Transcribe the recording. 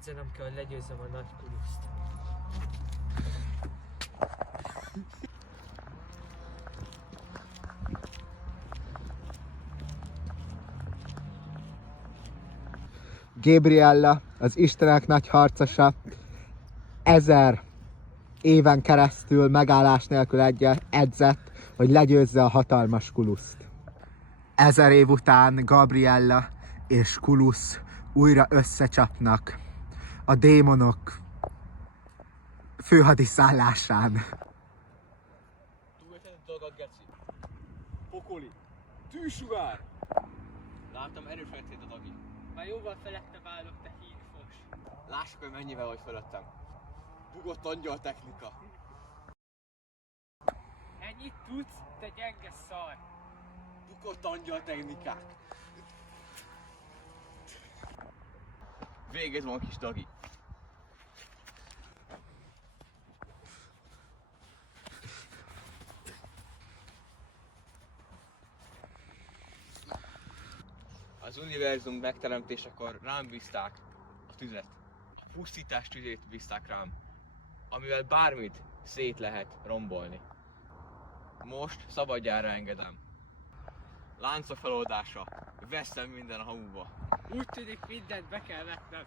edzenem kell, hogy legyőzzem a nagy kuluszt. Gabriella, az Istenek nagy harcosa, 1000 éven keresztül megállás nélkül edzett, hogy legyőzze a hatalmas kuluszt. 1000 év után Gabriella és Kulusz újra összecsapnak a démonok főhadiszállásán. Túlvetett dolgot, geci. Pokoli. Tűsugár. Láttam erős vetét a dagi. Már jóval felettem állok, te hírfos. Lássuk, hogy mennyivel vagy fölöttem. Bugott angyal technika. Ennyit tudsz, te gyenge szar. Bukott angyal technikák. Végez van, kis dagi. Az univerzum megteremtésekor rám bízták a tüzet. A pusztítás tüzét bízták rám, amivel bármit szét lehet rombolni. Most szabadjára engedem. Lánca feloldása, veszem minden a hamuba. Úgy tűnik, mindent be kell vetnem.